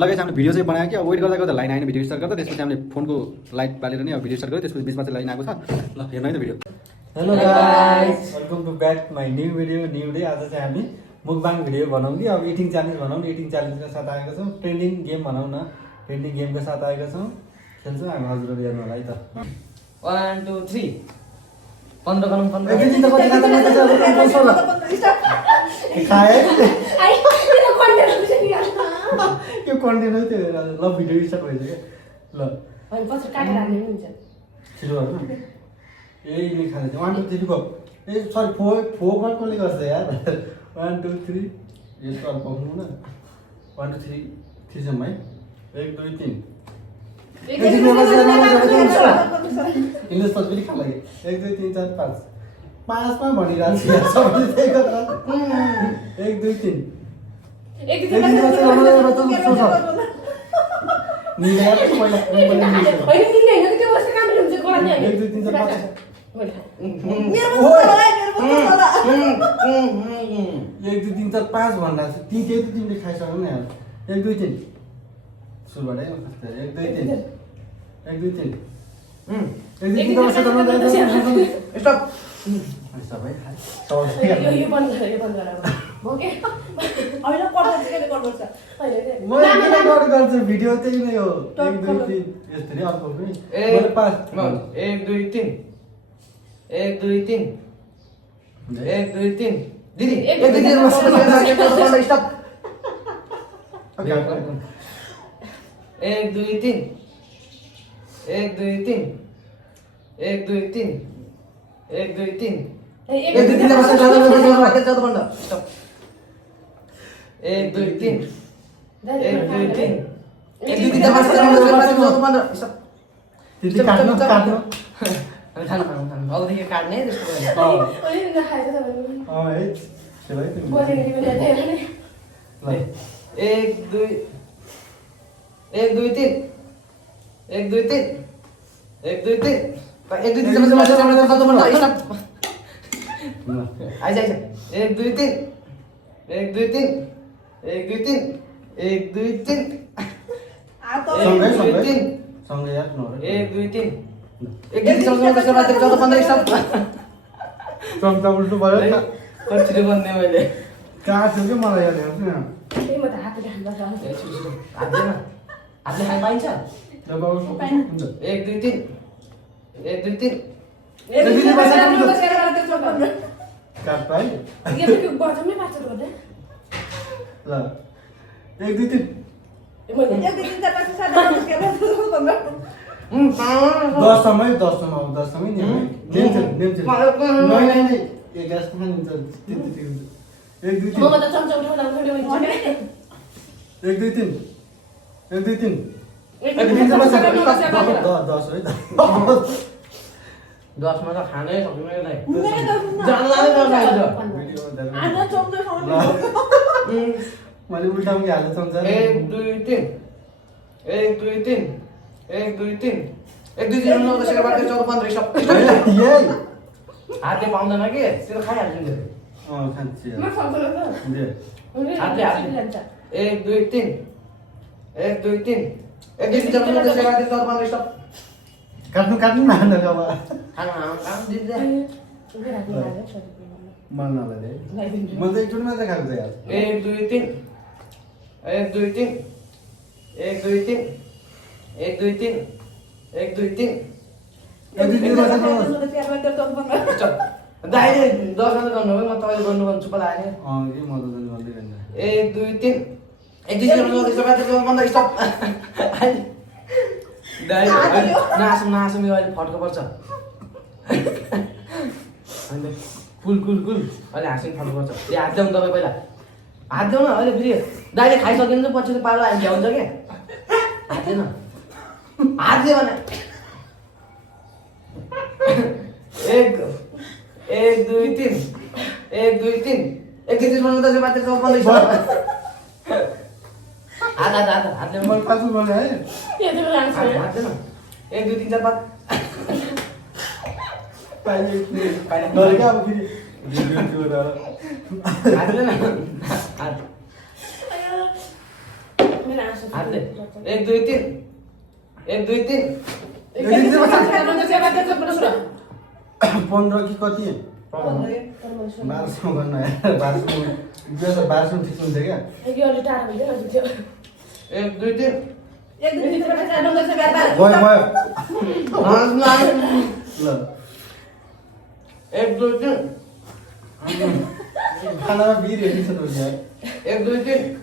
लगाइ हामीले भिडियो चाहिँ बनायो कि अब वेट गर्दा गर्दा लाइन आएन भिडियो स्टार्ट गर्दा त्यसपछि हामीले फोनको लाइट बालेर नि अब भिडियो स्टार्ट गर्यो त्यसपछि बिचमा चाहिँ लाइन आएको छ ल हेर्नु है त video hello guys welcome to back my new video new day आज चाहिँ हामी मुकबाङ भिडियो बनाउँ कि अब इटिङ च्यालेन्ज बनाउँ इटिङ च्यालेन्जको साथ आएको छौँ ट्रेन्डिङ गेम भनौँ न ट्रेन्डिङ गेमको साथ आएको छौँ खेल्छौँ हामी हजुरहरू हेर्नु होला है त 1 2 3 15 गरौँ 15 एकैछिन त कति खान्छ खाए यो कन्टेन्ट त्यो ल भिडियो स्टार्ट भइसक्यो ल छिटो गर्नु यही नै खाँदैछ 1 2 3 गो ए सरी फोर कसले गर्छ यार 1 2 3 यस्तो अब पाउनु न 1 2 3 3 सम्म है 1 2 3 इन्ग्लिस पनि पनि खाला 1 2 3 4 5 5 मा भनिरहेको छु यार सबैले त्यही गरेर 1 2 3 निलेर पहिला 1 2 3 4 5 1 2 3 4 5 भन्दा ती त्यही त तिमीले खाइसक्यौ नि यार 1 2 3 सुरुबाट है 1 2 3 1 2 3 1 2 3 स्टप सबै यो बन्द गर ओके अहिले पर्छ के गर्नुपर्छ अहिले म रेकर्ड गर्छु भिडियो त्यही नै हो 1 2 3 यसरी अर्को पनि 5 1 2 3 1 2 3 1 2 3 दिदी 1 2 3 स्टप 1 2 3 1 2 3 1 2 3 1 2 3 1 2 3 स्टप 1 2 3 1 2 3 1 2 3 स्टप दिदी काट्नु खानु अबदेखि काट्ने त्यस्तो अहिले नखाएको त है सेलै तिमी बोलेको नि 1 2 1 2 3 1 2 3 1 2 3 1 2 3 स्टप आइज 1 2 3 1 2 3 1 2 3 1 2 3 सँगै यार न 1 2 3 1 2 3 त्यसको बाद 14 15 स्टप चम्चा उल्टो भयो नि कति बन्ने मैले काट्छु के मलाई यार हेर्छु न त्यही म त हातले हाल्दा हातले खाइ पाइन्छ ल बाबु हुन्छ 1 2 3 1 2 3 काट पाइ यो त बजमै पाछ गर्दै ल 1 2 3 10 समय अब 10 समय नि नेम नहीं ये गैस कहाँ निम्छ 1 2 3 म त चम्चा उठाउँदा 1 2 3 1 2 3 10 है 10 मा त खानै सक्दिनँ यसलाई जानलाई नखाइन्छ मैले उल्टाउँ कि हाल्नु चम्चा 1 2 3 1 2 3 1 2 3 1 2 3 9 10 11 12 15 स्टप यही हातले पाउँदैन के त्यो खाइहाल्छ नि खान्छ म सक्दैन दे हातले 1 2 3 1 2 3 1 2 3 10 11 12 15 स्टप काट्नु नहाल्नु अब खानु दिन्छ मन नलागे म त एकचोटि मात्रै खाएको छु यार 1 2 3 1 2 3 1 2 3 1 2 3 1 2 3 स्टप दाइले 10 मात्र गर्नु हो म तपाईले गर्नु भन्छु पला आए के म त भन्दै रहन्छ 1 2 3 1 2 3 15 स्टप दाइ नासम यो अहिले फड्को पर्छ अनि कुल अहिले हाँस्नु फड्को पर्छ ए हात देऊ तपाईँ पहिला हात देऊ न अहिले फेरि दाइले खाइसकिन्छ पछि त पालो आइन्छ हुन्छ के हात दे न हात दे भने 1 2 3 1 2 3 1 2 3 15 हातले मैले पाछु बोले है यो त लान्छ हात दे न 1 2 3 4 5 पाइले नरेगा अब फेरि हात हात दे न हात मेरो आँसु हातले 1 2 3 1 2 3 15 कि कति 1200 गर्नु आयो 1200 ठिक हुन्छ क्या 1 2 3 गयो ल 1 2 3 खानामा बिर हेरिन्छ त यार 1 2 3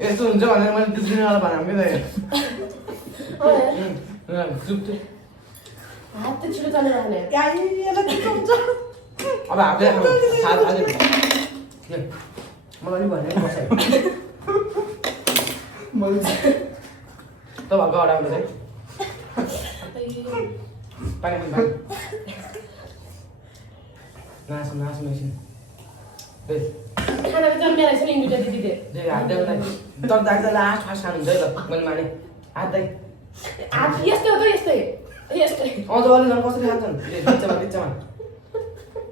यस्तो हुन्छ भनेर मैले बिर्सिनवाला भनेको थिएँ हात छिटो चलेर हाने अब हातले मलाई भने बसाइ त भएको अडाउँदै चाहिँ पानी नासो मेसिन खाना जन्मेर छ नि इन्भिटर दिदीले हात देउलाई तर दाइलाई आठ फास खानुहुन्छ है ल मैले माने हात दाइ हात यस्तै हो त यस्तै अझ अलिक झन् कसरी खान्छन् बिचमा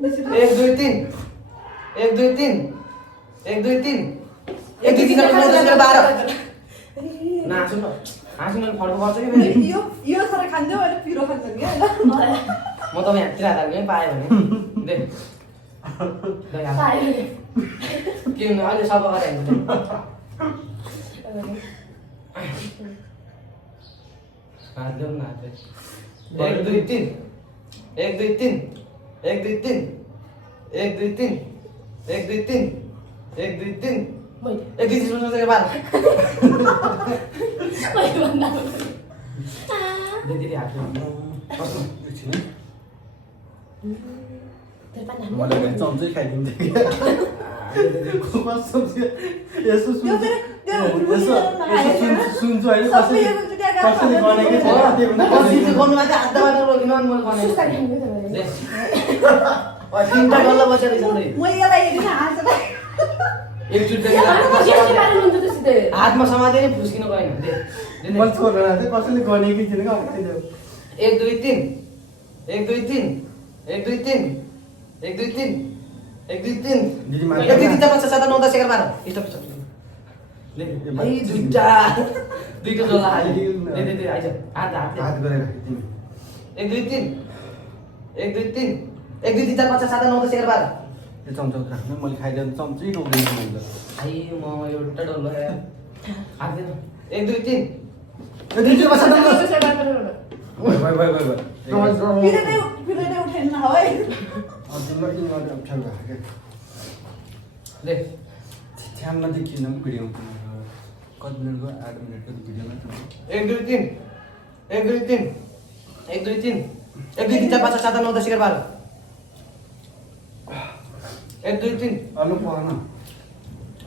1 2 3 1 2 3 1 2 3 1 2 3 12 नासु न हाँसु मैले फर्को पर्छ कि फेरि यो थोरै खान्थ्यो अहिले पिरो खान्छ नि हैन म तपाईँ हाततिर हात हाल्ने पाएँ भने दे के हुनु अहिले सफा गरेर हिँड्नु हात देऊ न हात 1 2 3 1 2 3 1 2 3 1 2 3 1 2 3 1 2 3 1 2 3 दिदी हात मलाई चम्चै खाइदिन्थ्यो यसो सुन्छु होइन कसैले गनेकै छैन गर्नुमा चाहिँ हात दबाएर रोकिनु अनि मैले गर्ने तिनवटा डल्ला बसेर म यसलाई हेरिन हाँस्छ एकचोटि हातमा समाते नि फुस्किनु गएन मैले छोडेर चाहिँ कसैले गनेकै छैन क्या 1 2 3 1 2 3 1 2 3 1 2 3 1 2 3 दिदी 1 2 3 4 5 6 7 8 9 10 11 12 स्टप दुईटा डल्ला हाल्यो दे आइज हात गरेर तिमी 1 2 3 1 2 3 1 2 3 4 5 6 7 8 9 10 11 12 त्यो चम्चा राख्नु मैले खाइदिएर चम्चै रोक्दिनँ मैले आई म एउटा डल्ला हात दिनु 1 2 3 पिरो नै उठेन है ले ध्यानमा चाहिँ किन भिडियो कति मिनटको 8 मिनटको भिडियोमा 1 2 3 1 2 3 1 2 3 1 2 3 4 5 6 7 8 9 10 11 12 1 2 3 अल्लो पढ्न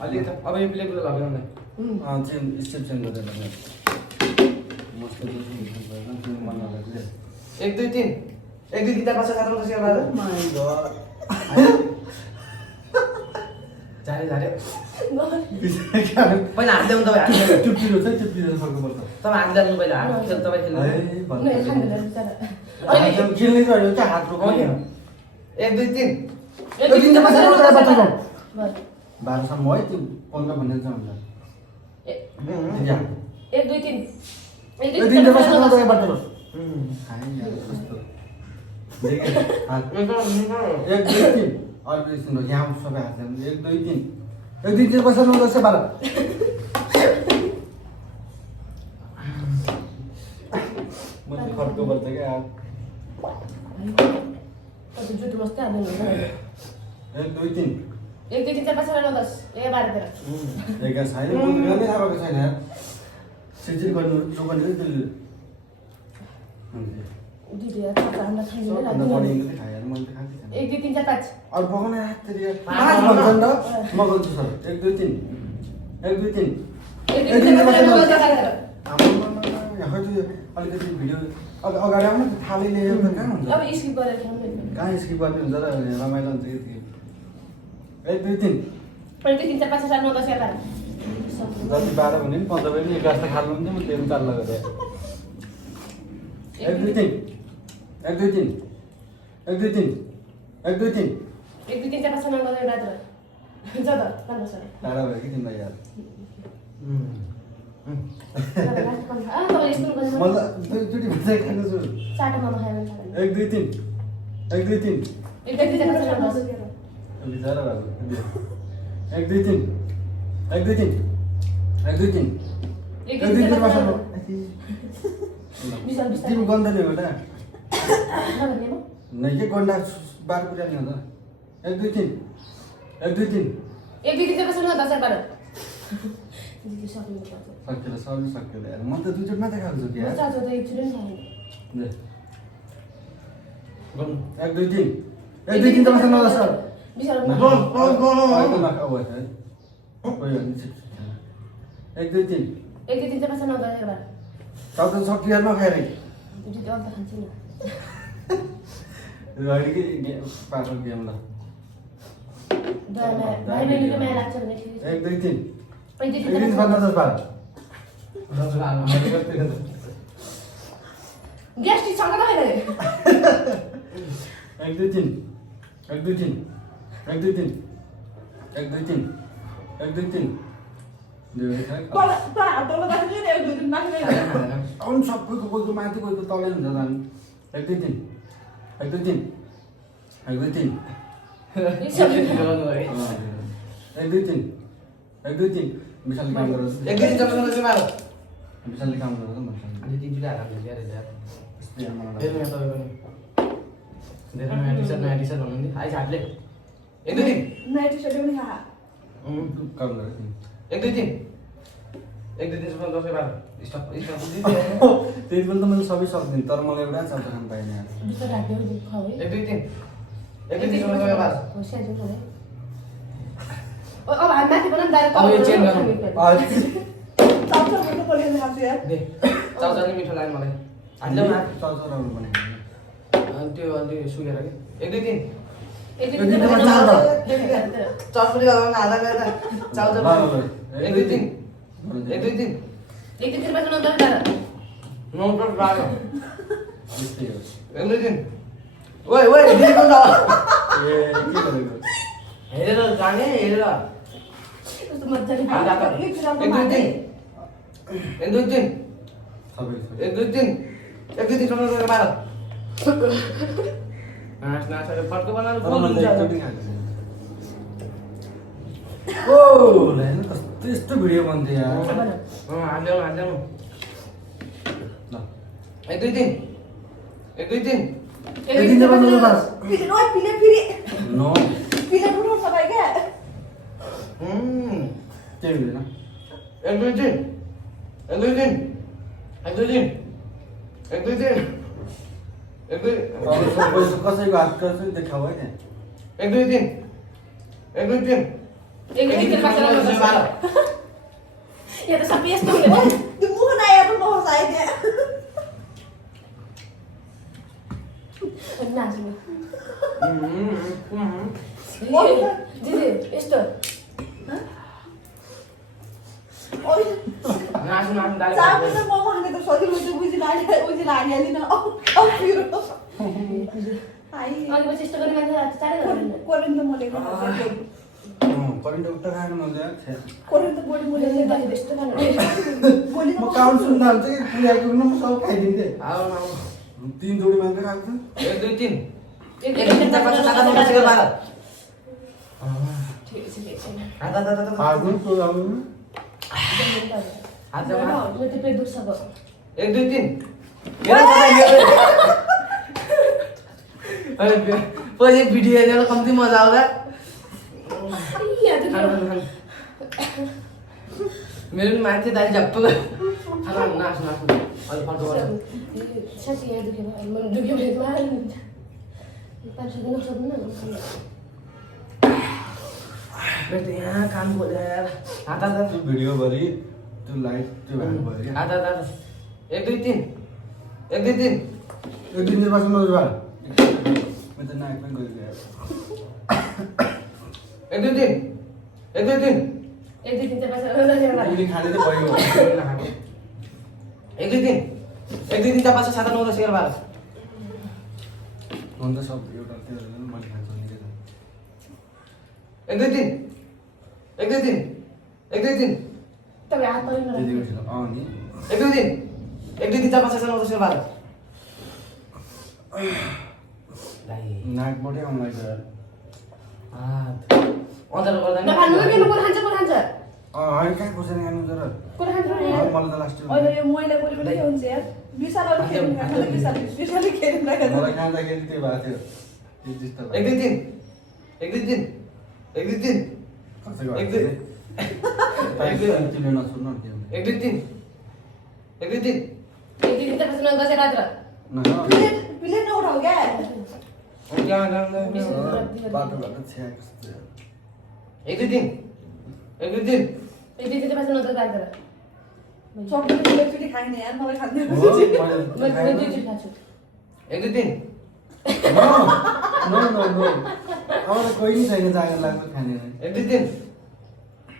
अलि त अब यो प्लेटको लाग्यो मलाई चेन्ज स्टेप चेन्ज गरेर मस्त मन लाग्यो 1 2 3 1 2 3 4 5 6 7 8 10 11 माय गॉड झारे पहिला हात ल्याउनु तपाईँ हात त्यो पिरो चाहिँ त्यो पिरो फर्को पर्छ तपाईँ हात ल्याउनु पहिला हात खेल तपाईँ खेल्नु खेल्ने चाहिँ क्या हात रोक्नु 1 2 3 12सम्म है त्यो 15 भन्ने चाहिँ हुन्छ 1 2 3 अरू सुन्नु यहाँ सबै हात 1 2 3 1 2 3 बसेर 9 10 12 मैले खर्को पर्छ क्या 1 2 3 1 2 3 4 5 6 9 10 11 12 छैन गर्नै थाहा भएको छैन यार सिजिल गर्नु जोगर्नु त्यसले दिदी यार खाना खाइदिनु अन्त लाग्यो बढीको चाहिँ खायो मैले त खाँदै छैन 1 2 3 4 5 अरू पकाउन हाततिर 5 भन्छन् त म गर्छु सर 1 2 3 1 2 3 अलिकति भिडियो अब अगाडि आउनु त थालै लिएर त कहाँ हुन्छ अब स्किप गरेर खानु कहाँ स्किप गर्ने हुन्छ र रमाइलो हुन्छ यति 1 2 3 1 2 3 4 5 6 7 9 10 11 जति 12 भने पनि 15 भने 11 त खाल्नु हुन्छ म त्यो चाल लगाएर एक दुई तिन एक दुई तिन एक दुई तिन एक दुई तिन 1 2 3 4 5 6 9 10 11 12 14 15 16 टाढा भयो कि तिमीलाई यार तपाईँ यस्तो गर्नु मलाई दुईचोटि बजाइ खाएको छु चाटो मोमो खायो भने एक दुई तिन एक दुई तिन 1 2 3 4 5 6 9 10 बिचरा भएको एक दुई तिन एक दुई तिन एक दुई तिन एक दुई तिन बस्नु बिस्तारै बिस्तारै तिमी गन्डले हो त नभन्ने म नहीं के गन्डा बार पुऱ्याउने हो त एक दुई तिन एक दुई तिन 1 2 3 4 5 6 9 10 11 दिदी सक्नु पर्छ सकियो सबै सकियो यार म त दुईचोटि मात्रै खाएको छु कि यार चाचो त एकचोटि पनि खाएन ले गर्नु एक दुई तिन एक दुई तिन त बस्नु नलास बिस्तारै एक दुई तिन 1 2 3 4 5 6 9 10 11 तब त सकियो नखाएर दिदी अल्ट खान्छु नि अलिकति पार्नु गेम ल भाइ बहिनीको माया लाग्छ भने ठिकै छ एक दुई तिन 1 2 एक 3 दिन 4 भन्दा 10 बार ग्यास्ट्रिक सँग त हैन एक दुई तिन एक दुई तिन एक दुई तिन एक दुई तिन एक दुई तिन आउनु सबैको कोहीको माथि कोहीको तलै हुन्छ झन् एक दुई तिन एक दुई तिन एक दुई तिन एक दुई तिन एक दुई तिन विशालले काम गरेर एक दिन चल्छ चाहिँ मार विशालले काम गरेर अनि तिनचोटि हात हाल्नु यार यार फेरि फेरि यहाँ तपाईँ पनि धेरै नयाँ टी सर्ट भन्नु नि आइज हातले एक दुई तिन नयाँ टी-सर्ट पनि खा काम गरेर एक दुई तिन एक दुई तिन दसैँ बाह्र स्टप स्टप त्यति बेला त मैले सबै सक्दिनँ तर मलाई एउटा चाल्छ खानु पाइनँ यार बिस्तारै राख्यो खाऊ है एक दुई तिन एक दुई तिन दसैँ बाह्र होसियार जाउँ है अब हामी माथि बनाऊँ डाइरेक्ट अब यो चेन्ज गरौँ चाउचाउ मात्रै परिरहेको खान्छु यार दे चाउचाउ मिठो लाग्यो मलाई हाल्नु न चाल्छ राम्रो बनाएको अनि त्यो अलि सुकेर कि एक दुई तिन एक दुई एक दुई तिन तिन चार चटपटी लगाउनु आधा गरेर चाउचाउ एक दुई तिन एक दुई तिन 1 2 3 4 5 6 9 10 11 नौ टट बाह्र त्यस्तै हो एक दुई तिन ओइ ओइ दिदी कोन ए के गरेको हेरेर जाने हेरेर कस्तो मज्जाले हात हात एक दुई तिन एक दुई तिन सबै एक दुई तिन एक दुई तिन टमाटर बाह्र नाच नाच फर्को बनाएर तर फुल मैले हुन्छ एकचोटि खाएको छु ओ हेर्नु कस्तो यस्तो भिडियो बन्थ्यो यार हाल्दै ल एक दुई तिन एक दुई तिन एक दिन चाहिँ बन्नु बस फेरि ओइ पिले फेरि नो पिले पुरो सबै के केही हुँदैन एक दुई तिन एक दुई तिन एक दुई तिन एक दुई तिन एक दुई कसैको हात गर्छ देखाऊ है एक दुई तिन एक दुई तिन एक दुई तिन पाँच छ नौ दस बाह्र यहाँ त सबै यस्तो हुने भयो त्यो मुख नआएर पनि नहोस् आइदिए नाच्नु दिदी यस्तो ओइ नाच्नु नाच्नु डाले चापे त मोमो खाने त सजिलो हुन्छ उजिन हालिहालिन औ पिरो आई अनि पछि यस्तो गर्ने मान्छे रात चाँडै गर्दैन कोरिन त मोलेको करेन्ट उठ्दा खानु मन लाग्छ कोरिन त बडी मोलेको दही यस्तो खानु बोली म काउन्ट सुन्दा हुन्छ कि पुऱ्याएको न म सब खाइदिन्थेँ आऊ आऊ 3 जोडी मात्रै खाएको छु एक दुई तिन एक एक दुई तिन चार पाँच छ सात आठ नौ दस एघार बाह्र ठिक छ हात हात हात हात हार्नु प्रोग्राम हात जम्मा म त्यो पेट दुख्छ अब एक दुई तिन पछि भिडियो हेरेर कम्ती मजा आउँदा यहाँ दुख्यो मेरो पनि मान्छे दाइ झप्प खाना नाच्नु नाच्नु अलि फटो गर्छ साँच्चै यहाँ दुख्यो मलाई दुख्यो भने मारिनु हुन्छ 5 दिन नसक्नु न मेरो त यहाँ काम खोलेर हात हात त्यो भिडियोभरि त्यो लाइट त्यो भएको भयो हात हात हात एक दुई तिन एक दुई तिन एक दिन चाहिँ बस्नु नजर म त नाक पनि गइरहेको एक दुई तिन एक दुई तिन एक दुई तिन चार पाँच छ नौ दस एघार बाह्र खाने चाहिँ भयो एक दुई तिन 1 2 3 4 5 6 7 8 9 10 11 12 हुन्छ सब एउटा त्यो मैले खान्छु नि 1 2 3 1 2 3 1 2 3 तपाईँ हात तलि त्यति नराख्नु। गर्छु अँ नि 1 2 3 1 2 3 4 5 6 7 8 9 10 11 नाकबाटै आउनु लाग्छ अञ्चल गर्दा नि नखानु कि कोही खान्छ कोही खान्छ होइन कहाँ खोसेर खानु जर कोही खान्छ मलाई त लास्ट अहिले यो मैला गरेको के हुन्छ यार विशालले खेल्नु खान्छ विशालले खेल्नु लाग्छ मलाई खाँदाखेरि त्यही भएको थियो त्यो डिस्टर्ब 1 2 3 1 2 3 1 2 3 खर्च एक गर्छु दुई तिमीले नसुन्नु के हुन्छ 1 2 3 1 2 3 एक दिन त बस्नु गसे रात्र प्लेट नउठाऊ क्या बाटो बाटो छ्या कस्तो 1 2 3 1 2 3 एक दिन त बस्नु गसे रात्र चक्लेट एकचोटि खाने यार मलाई खाँदैन हो मैले दुई दिन खान्छु 1 2 3 नो नो नो अब कोही नि छैन जागर लाग्छ खाने 1 2 3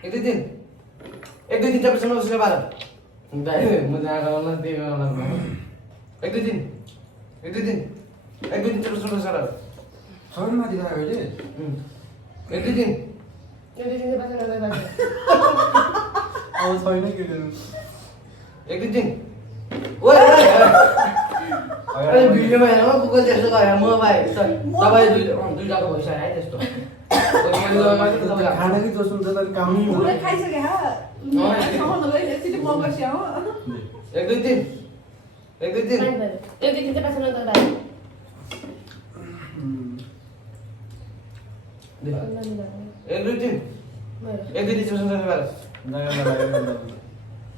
1 2 3 1 2 3 4 5 6 9 10 12 गाई म जागा होला त्यही होला 1 2 3 1 2 3 1 2 3 4 5 6 9 10 सबै माथि गयो अहिले 1 2 3 एक दिन त बस्नु गसे रात्र अब छैन के गर्नु 1 2 3 ओए अरे भिडियोमा हेर्नु कुकुर जस्तो गयो म भाइ तपाईँ दुईटाको भइसक्यो है त्यस्तो खाना कि जोस हुन्छ तर काम पुरै खाइसके हा सम्म गयो एकचोटि म बस्या हो 1 2 3 1 2 3 एक दिन त बस्नु गसे रात्र 1 2 3 1 2 3 4 5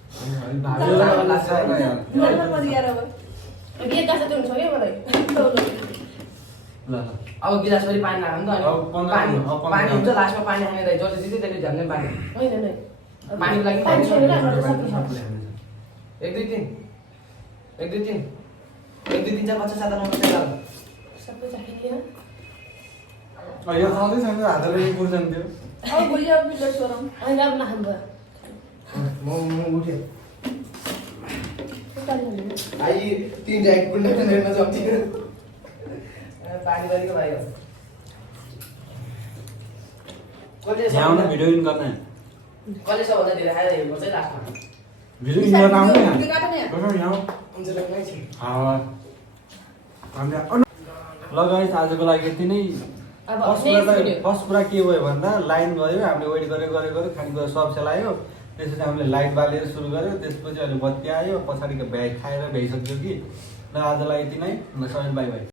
6 मलाई पनि यार अब बिहे गासा चाहिँ हुन्छ क्या मलाई ल अब गिलास पनि पानी लाग्यो नि त अब अनि 15 पानी अब 15 पानी हुन्छ लास्टमा पानी खाने रहेछ जति जित्यो त्यसले झन् पानी होइन नै पानीको लागि पानी छैन र हाम्रो सबै छ 1 2 3 1 2 3 1 2 3 4 5 6 7 8 9 10 सबै चाहिने हो यो खाँदै छैन हातले पुर्छन् त्यो अब भोलि अब प्लेट सोरौँ अनि अब नखानु भयो म उठ्यो उकालो आई 3 जाइक पुल्ला हेर्न सक्दिन पानी गरेको भाइ हो ल्याउनु भिडियो इन गर्ने कसले सबभन्दा धेरै खाएर हेर्नु चाहिँ लास्टमा भिडियो इन गर्न आउने त्यो काट्ने कसरी यहाँ हुन्छ ल गाइस ल गाइस आजको लागि यति नै अब फर्स्ट कुरा के भयो भन्दा लाइन गयो हामीले वेट गरेको खानेकुरा सब सेलायो त्यसपछि हामीले लाइट बालेर सुरु गर्यो त्यसपछि अहिले बत्ती आयो पछाडिको भ्याइ खाएर भ्याइसक्यो कि ल आजलाई यति नै ल सबै बाई बाई